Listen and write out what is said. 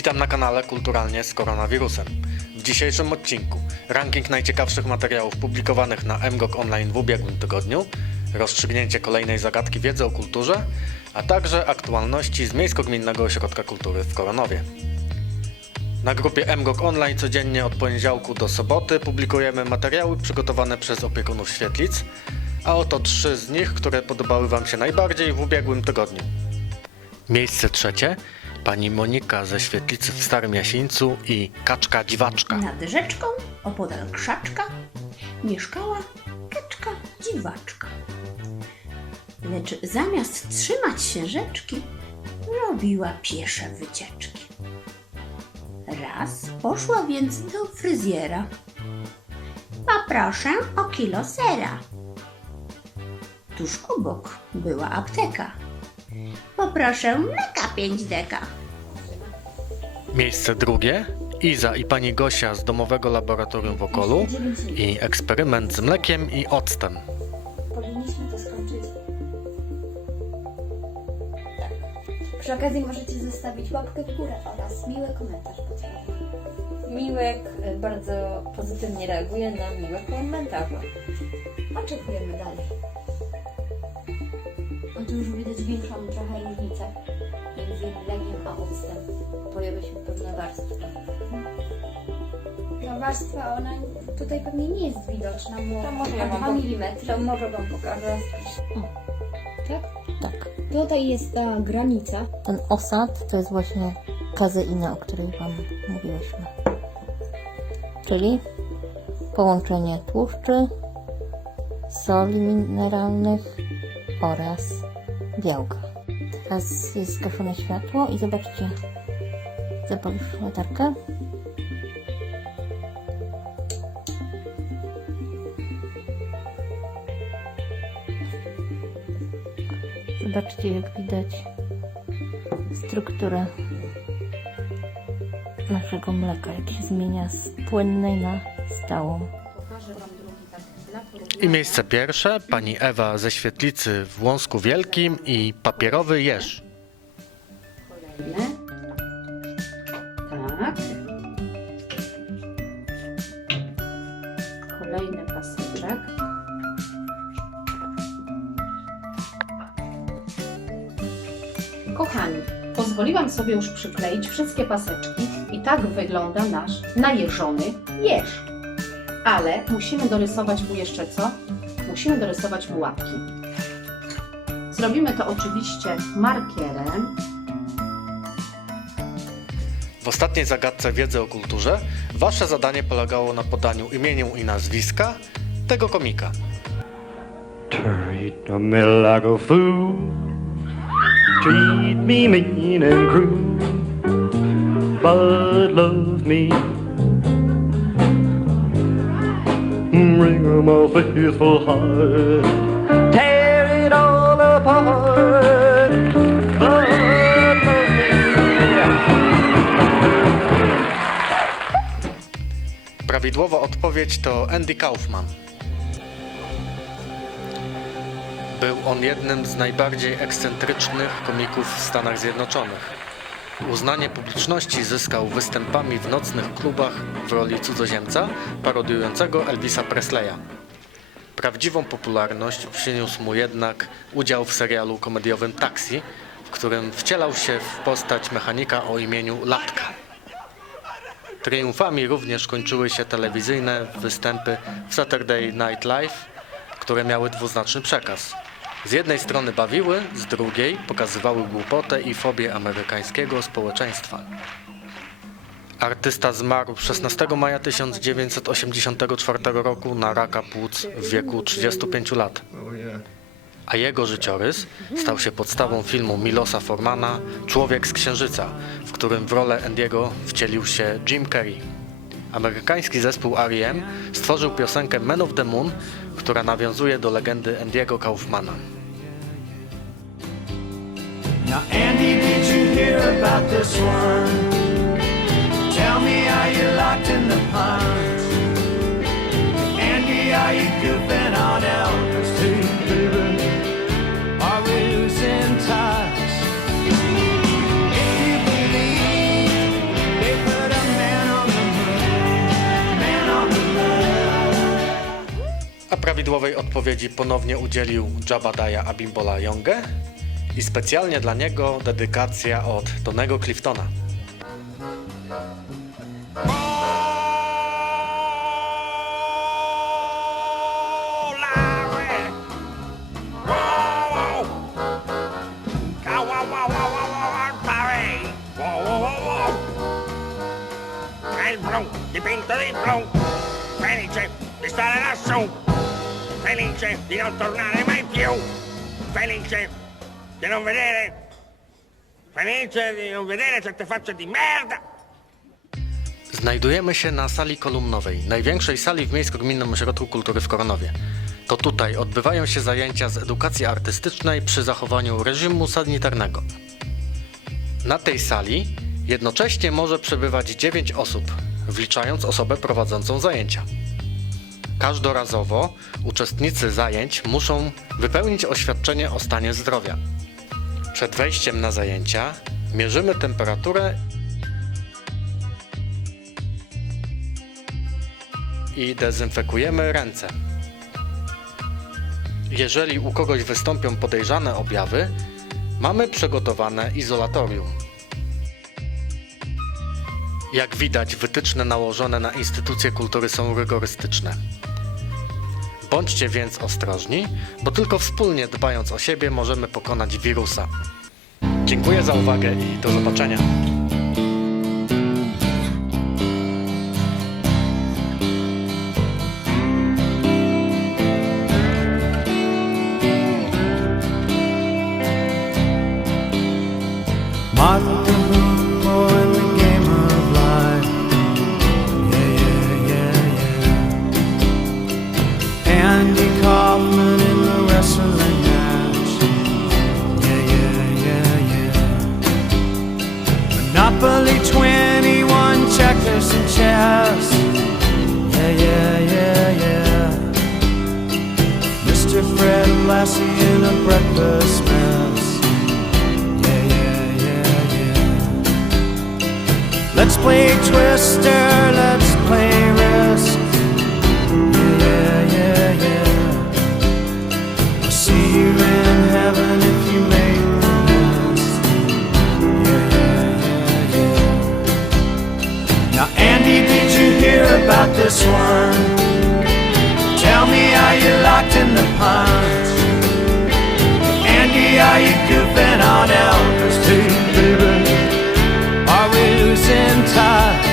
Witam na kanale Kulturalnie z koronawirusem. W dzisiejszym odcinku ranking najciekawszych materiałów publikowanych na MGOG Online w ubiegłym tygodniu, rozstrzygnięcie kolejnej zagadki wiedzy o kulturze, a także aktualności z Miejsko-Gminnego Ośrodka Kultury w Koronowie. Na grupie MGOG Online codziennie od poniedziałku do soboty publikujemy materiały przygotowane przez opiekunów świetlic, a oto trzy z nich, które podobały Wam się najbardziej w ubiegłym tygodniu. Miejsce trzecie pani Monika ze świetlicy w Starym Jasińcu i kaczka dziwaczka. Nad rzeczką, opodal krzaczka, mieszkała kaczka dziwaczka. Lecz zamiast trzymać się rzeczki, robiła piesze wycieczki. Raz poszła więc do fryzjera. Poproszę o kilo sera. Tuż obok była apteka. Poproszę mleka pięć deka. Miejsce drugie Iza i pani Gosia z domowego laboratorium w Okolu i eksperyment z mlekiem i octem. Powinniśmy to skończyć. Tak. Przy okazji możecie zostawić łapkę w górę oraz miły komentarz pod. Miłek e, bardzo pozytywnie reaguje na miłe komentarze. Oczekujemy dalej. Tu już widać większą trochę różnicę między mlekiem a octem. Pojawia się pewna warstwa. Ta warstwa, ona tutaj pewnie nie jest widoczna, bo To może ja ma wam 2 po- mm. To może Wam pokażę. Tak? Tak. Tutaj jest ta granica. Ten osad to jest właśnie kazeina, o której Wam mówiłyśmy. Czyli połączenie tłuszczy, soli mineralnych oraz białka. Teraz jest zgaszone światło i zobaczcie, zapalisz latarkę. Zobaczcie, jak widać strukturę naszego mleka, jak się zmienia z płynnej na stałą. Pokażę Wam I miejsce pierwsze pani Ewa ze świetlicy w Łąsku Wielkim i papierowy jeż. Kolejne. Tak. Kolejny paseczek. Kochani, pozwoliłam sobie już przykleić wszystkie paseczki i tak wygląda nasz najeżony jeż. Ale musimy dorysować mu jeszcze co? Musimy dorysować mu łapki. Zrobimy to oczywiście markierem. W ostatniej zagadce wiedzy o kulturze wasze zadanie polegało na podaniu imieniu i nazwiska tego komika. Treat me like a fool. Treat me mean and cruel. But love me. Bring 'em a faithful heart. Tear it all apart. Prawidłowa odpowiedź to Andy Kaufman. Był on jednym z najbardziej ekscentrycznych komików w Stanach Zjednoczonych. Uznanie publiczności zyskał występami w nocnych klubach w roli cudzoziemca parodiującego Elvisa Presleya. Prawdziwą popularność przyniósł mu jednak udział w serialu komediowym Taxi, w którym wcielał się w postać mechanika o imieniu Latka. Triumfami również kończyły się telewizyjne występy w Saturday Night Live, które miały dwuznaczny przekaz. Z jednej strony bawiły, z drugiej pokazywały głupotę i fobię amerykańskiego społeczeństwa. Artysta zmarł 16 maja 1984 roku na raka płuc w wieku 35 lat. A jego życiorys stał się podstawą filmu Milosa Formana Człowiek z Księżyca, w którym w rolę Andiego wcielił się Jim Carrey. Amerykański zespół R.E.M. stworzył piosenkę Man of the Moon, która nawiązuje do legendy Andiego Kaufmana. Now, Andy, did you hear about this one? Tell me, are you locked in the pines? Andy, are you goofing Prawidłowej odpowiedzi ponownie udzielił Jabadaja Abimbola Yonge i specjalnie dla niego dedykacja od Tonego Cliftona. Felice di non tornare mai più, felice di non vedere, felice di non vedere certe facce di merda. Znajdujemy się na sali kolumnowej, największej sali w Miejsko-Gminnym Ośrodku Kultury w Koronowie. To tutaj odbywają się zajęcia z edukacji artystycznej przy zachowaniu reżimu sanitarnego. Na tej sali jednocześnie może przebywać 9 osób, wliczając osobę prowadzącą zajęcia. Każdorazowo uczestnicy zajęć muszą wypełnić oświadczenie o stanie zdrowia. Przed wejściem na zajęcia mierzymy temperaturę i dezynfekujemy ręce. Jeżeli u kogoś wystąpią podejrzane objawy, mamy przygotowane izolatorium. Jak widać, wytyczne nałożone na instytucje kultury są rygorystyczne. Bądźcie więc ostrożni, bo tylko wspólnie dbając o siebie możemy pokonać wirusa. Dziękuję za uwagę i do zobaczenia. sister, let's play risk. Yeah, yeah, yeah. I'll see you in heaven if you make the list. Yeah, yeah, yeah, yeah. Now, Andy, did you hear about this one? Tell me, are you locked in the pond? Andy, are you goofing on Elvis too, baby? Are we losing time?